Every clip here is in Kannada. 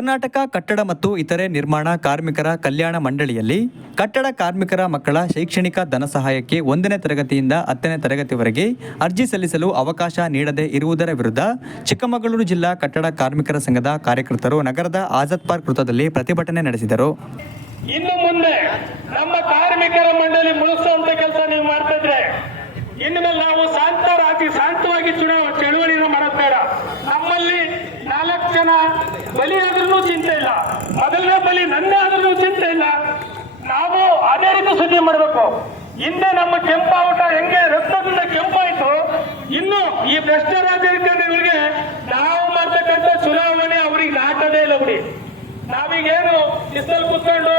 ಕರ್ನಾಟಕ ಕಟ್ಟಡ ಮತ್ತು ಇತರೆ ನಿರ್ಮಾಣ ಕಾರ್ಮಿಕರ ಕಲ್ಯಾಣ ಮಂಡಳಿಯಲ್ಲಿ ಕಟ್ಟಡ ಕಾರ್ಮಿಕರ ಮಕ್ಕಳ ಶೈಕ್ಷಣಿಕ ಧನ ಸಹಾಯಕ್ಕೆ ಒಂದನೇ ತರಗತಿಯಿಂದ ಹತ್ತನೇ ತರಗತಿವರೆಗೆ ಅರ್ಜಿ ಸಲ್ಲಿಸಲು ಅವಕಾಶ ನೀಡದೇ ಇರುವುದರ ವಿರುದ್ಧ ಚಿಕ್ಕಮಗಳೂರು ಜಿಲ್ಲಾ ಕಟ್ಟಡ ಕಾರ್ಮಿಕರ ಸಂಘದ ಕಾರ್ಯಕರ್ತರು ನಗರದ ಆಜಾದ್ ಪಾರ್ಕ್ ವೃತ್ತದಲ್ಲಿ ಪ್ರತಿಭಟನೆ ನಡೆಸಿದರು. ಇನ್ನು ಮುಂದೆ ನಮ್ಮ ಕಾರ್ಮಿಕರ ಮಂಡಳಿ ಮುಳಿಸುವಂತ ಕೆಲಸ ನೀವು ಮಾಡ್ತಾ ಇದ್ರೆ ಇನ್ನು ಮೇಲೆ ನಾವು ಶಾಂತರಾಗಿ ಶಾಂತವಾಗಿ ಚುನಾವ ಚಳುವಳಿನ ಮಾಡೋದ್ ಬೇಡ ನಮ್ಮಲ್ಲಿ ನಾಲ್ಕು ಜನ ಬಲಿ ಆದ್ರೂ ಚಿಂತೆ ಇಲ್ಲ. ಮೊದಲನೇ ಬಲಿ ನನ್ನೇ ಆದ್ರೂ ಚಿಂತೆ ಇಲ್ಲ. ನಾವು ಅದೇ ರೀತಿ ಸುದ್ದಿ ಮಾಡಬೇಕು. ಹಿಂದೆ ನಮ್ಮ ಕೆಂಪಾವಟ ಹೆಂಗೆ ರಕ್ತದಿಂದ ಕೆಂಪಾಯ್ತು, ಇನ್ನು ಈ ಭ್ರಷ್ಟ ರಾಜಕಾರಣಿಗಳಿಗೆ ನಾವು ಮಾಡ್ತಕ್ಕಂಥ ಚುನಾವಣೆ ಅವ್ರಿಗೆ ನಾಟದೇ ಇಲ್ಲ ಬಿಡಿ. ನಾವೀಗೇನು ಬಿಸಿಲಲ್ಲಿ ಕೂತ್ಕೊಂಡು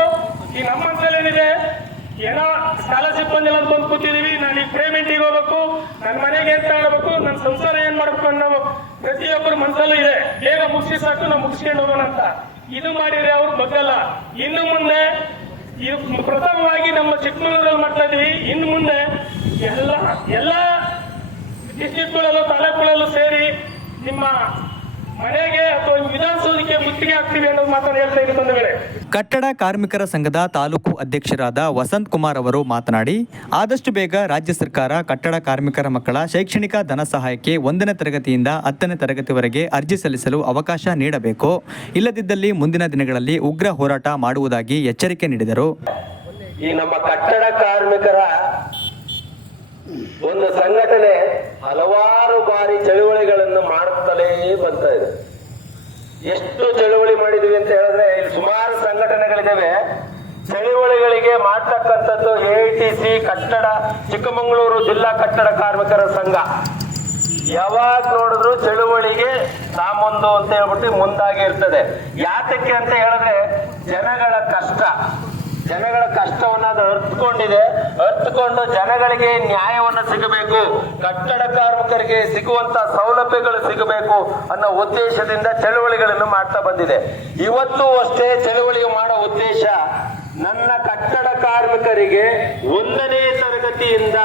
ಈ ನಮ್ಮ ಏನಿದೆ ಏನೋ ಸ್ಕಾಲರ್ಶಿಪ್ ಬಂದಿಲ್ಲ ಅಂತ ಬಂದು ಕೂತಿದೀವಿ. ನಾನು ಈ ಪೇಮೆಂಟಿಗೆ ಹೋಗ್ಬೇಕು. ನನ್ನ ಮನೆಗೆ ಏನ್ ತಗೊಳ್ಬೇಕು ನನ್ನ ಸಂಸಾರ ಪ್ರತಿಯೊಬ್ಬರ ಮನಸ್ಸಲ್ಲೂ ಇದೆ. ಬೇಗ ಮುಗಿಸಿ ಸಾಕು, ನಾವು ಮುಗಿಸ್ಕೊಂಡು ಹೋಗೋಣ ಅಂತ. ಇದು ಮಾಡಿದ್ರೆ ಅವ್ರು ಬಗ್ಗಲ್ಲ. ಇನ್ನು ಮುಂದೆ ಪ್ರಥಮವಾಗಿ ನಮ್ಮ ಚಿಕ್ಕಮಗಳೂರಲ್ಲಿ ಮಾಡ್ತಾ ಇನ್ನು ಮುಂದೆ ಎಲ್ಲ ಎಲ್ಲ ಡಿಸ್ಟ್ರಿಕ್ಟ್ಗಳಲ್ಲೂ ತಾಲೂಕುಗಳಲ್ಲೂ ಸೇರಿ ನಿಮ್ಮ ಮನೆಗೆ ಅಥವಾ ವಿಧಾನಸೌಧಕ್ಕೆ ಮುತ್ತಿಗೆ ಹಾಕ್ತೀವಿ ಅನ್ನೋದು ಮಾತನ್ನು ಹೇಳ್ತಾ ಇದ್ದೀನಿ ಬಂಧುಗಳೇ. ಕಟ್ಟಡ ಕಾರ್ಮಿಕರ ಸಂಘದ ತಾಲೂಕು ಅಧ್ಯಕ್ಷರಾದ ವಸಂತ್ ಕುಮಾರ್ ಅವರು ಮಾತನಾಡಿ ಆದಷ್ಟು ಬೇಗ ರಾಜ್ಯ ಸರ್ಕಾರ ಕಟ್ಟಡ ಕಾರ್ಮಿಕರ ಮಕ್ಕಳ ಶೈಕ್ಷಣಿಕ ಧನ ಸಹಾಯಕ್ಕೆ ಒಂದನೇ ತರಗತಿಯಿಂದ ಹತ್ತನೇ ತರಗತಿವರೆಗೆ ಅರ್ಜಿ ಸಲ್ಲಿಸಲು ಅವಕಾಶ ನೀಡಬೇಕು. ಇಲ್ಲದಿದ್ದಲ್ಲಿ ಮುಂದಿನ ದಿನಗಳಲ್ಲಿ ಉಗ್ರ ಹೋರಾಟ ಮಾಡುವುದಾಗಿ ಎಚ್ಚರಿಕೆ ನೀಡಿದರು. ಈ ನಮ್ಮ ಕಟ್ಟಡ ಕಾರ್ಮಿಕರ ಒಂದು ಸಂಘಟನೆ ಹಲವಾರು ಬಾರಿ ಚಳುವಳಿಗಳನ್ನು ಮಾಡುತ್ತಲೇ ಬರ್ತಾ ಇದೆ. ಎಷ್ಟು ಚಳುವಳಿ ಮಾಡಿದೀವಿ ಅಂತ ಹೇಳಿದ್ರೆ ಇಲ್ಲಿ ಸುಮಾರು ಸಂಘಟನೆಗಳಿದ್ದಾವೆ ಚಳುವಳಿಗಳಿಗೆ ಮಾಡ್ತಕ್ಕಂಥದ್ದು ಎ ಟಿ ಸಿ ಕಟ್ಟಡ, ಚಿಕ್ಕಮಗಳೂರು ಜಿಲ್ಲಾ ಕಟ್ಟಡ ಕಾರ್ಮಿಕರ ಸಂಘ. ಯಾವಾಗ ನೋಡಿದ್ರು ಚಳುವಳಿಗೆ ನಾಮೊಂದು ಅಂತ ಹೇಳ್ಬಿಟ್ಟು ಮುಂದಾಗಿ ಇರ್ತದೆ. ಯಾತಕ್ಕೆ ಅಂತ ಹೇಳಿದ್ರೆ ಜನಗಳ ಕಷ್ಟ. ಜನಗಳ ಕಷ್ಟವನ್ನ ಅದು ಅರ್ಥಕೊಂಡಿದೆ ಅರ್ಥಕೊಂಡು ಜನಗಳಿಗೆ ನ್ಯಾಯವನ್ನು ಸಿಗಬೇಕು. ಕಟ್ಟಡ ಕಾರ್ಮಿಕರಿಗೆ ಸಿಗುವಂತ ಸೌಲಭ್ಯಗಳು ಸಿಗಬೇಕು ಅನ್ನೋ ಉದ್ದೇಶದಿಂದ ಚಳುವಳಿಗಳನ್ನು ಮಾಡ್ತಾ ಬಂದಿದೆ. ಇವತ್ತು ಅಷ್ಟೇ ಚಳುವಳಿ ಮಾಡೋ ಉದ್ದೇಶ ನನ್ನ ಕಟ್ಟಡ ಕಾರ್ಮಿಕರಿಗೆ ಒಂದನೇ ತರಗತಿಯಿಂದ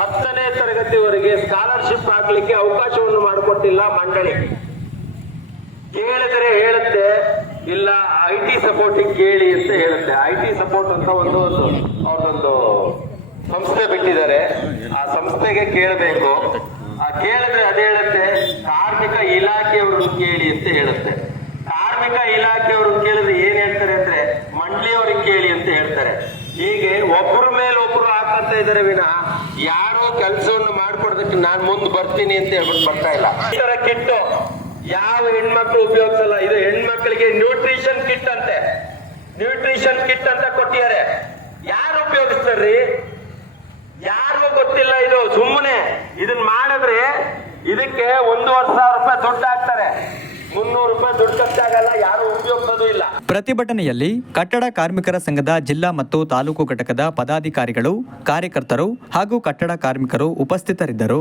ಹತ್ತನೇ ತರಗತಿವರೆಗೆ ಸ್ಕಾಲರ್ಶಿಪ್ ಹಾಕ್ಲಿಕ್ಕೆ ಅವಕಾಶವನ್ನು ಮಾಡಿಕೊಟ್ಟಿಲ್ಲ ಮಂಡಳಿ. ಇಲ್ಲ ಐ ಟಿ ಸಪೋರ್ಟಿಗೆ ಕೇಳಿ ಅಂತ ಹೇಳುತ್ತೆ. ಐ ಟಿ ಸಪೋರ್ಟ್ ಅಂತ ಒಂದು ಒಂದು ಅವ್ರದೊಂದು ಸಂಸ್ಥೆ ಬಿಟ್ಟಿದ್ದಾರೆ. ಆ ಸಂಸ್ಥೆಗೆ ಕೇಳಬೇಕು. ಆ ಕೇಳಿದ್ರೆ ಅದೇ ಹೇಳುತ್ತೆ, ಕಾರ್ಮಿಕ ಇಲಾಖೆಯವ್ರನ್ನ ಕೇಳಿ ಅಂತ ಹೇಳುತ್ತೆ. ಕಾರ್ಮಿಕ ಇಲಾಖೆಯವ್ರನ್ನ ಕೇಳಿದ್ರೆ ಏನ್ ಹೇಳ್ತಾರೆ ಅಂದ್ರೆ ಮಂಡಳಿಯವ್ರಿಗೆ ಕೇಳಿ ಅಂತ ಹೇಳ್ತಾರೆ. ಹೀಗೆ ಒಬ್ಬರ ಮೇಲೆ ಒಬ್ರು ಹಾಕಂತ ಇದಾರೆ ವಿನ ಯಾರು ಕೆಲಸವನ್ನು ಮಾಡ್ಕೊಡೋದಕ್ಕೆ ನಾನು ಮುಂದೆ ಬರ್ತೀನಿ ಅಂತ ಹೇಳ್ಬಿಟ್ಟು ಬರ್ತಾ ಇಲ್ಲ. ಈ ತರ ಕಿಟ್ಟು ಯಾವ ಹೆಣ್ಮಕ್ಳು ಉಪಯೋಗಿಸಲ್ಲ? ಇದು ಹೆಣ್ಮಕ್ಳಿಗೆ ನ್ಯೂಟ್ರಿಷನ್ ಕಿಟ್ ಅಂತೆ. ನ್ಯೂಟ್ರಿಷನ್ ಕಿಟ್ ಅಂತ ಕೊಟ್ಟಿದ್ದಾರೆ. ಯಾರು ಉಪಯೋಗಿಸ್ತಾರ್ರಿ? ಯಾರಿಗೂ ಗೊತ್ತಿಲ್ಲ ಇದು. ಸುಮ್ಮನೆ ಇದನ್ನ ಮಾಡಿದ್ರೆ ಇದಕ್ಕೆ ಒಂದೂವರೆ ಸಾವಿರ ರೂಪಾಯಿ ದುಡ್ಡು ಹಾಕ್ತಾರೆ. ಮುನ್ನೂರು ರೂಪಾಯಿ ದುಡ್ಡು ಖರ್ಚಾಗಲ್ಲ, ಯಾರು ಉಪಯೋಗಿಸೋದು ಇಲ್ಲ. ಪ್ರತಿಭಟನೆಯಲ್ಲಿ ಕಟ್ಟಡ ಕಾರ್ಮಿಕರ ಸಂಘದ ಜಿಲ್ಲಾ ಮತ್ತು ತಾಲೂಕು ಘಟಕದ ಪದಾಧಿಕಾರಿಗಳು, ಕಾರ್ಯಕರ್ತರು ಹಾಗೂ ಕಟ್ಟಡ ಕಾರ್ಮಿಕರು ಉಪಸ್ಥಿತರಿದ್ದರು.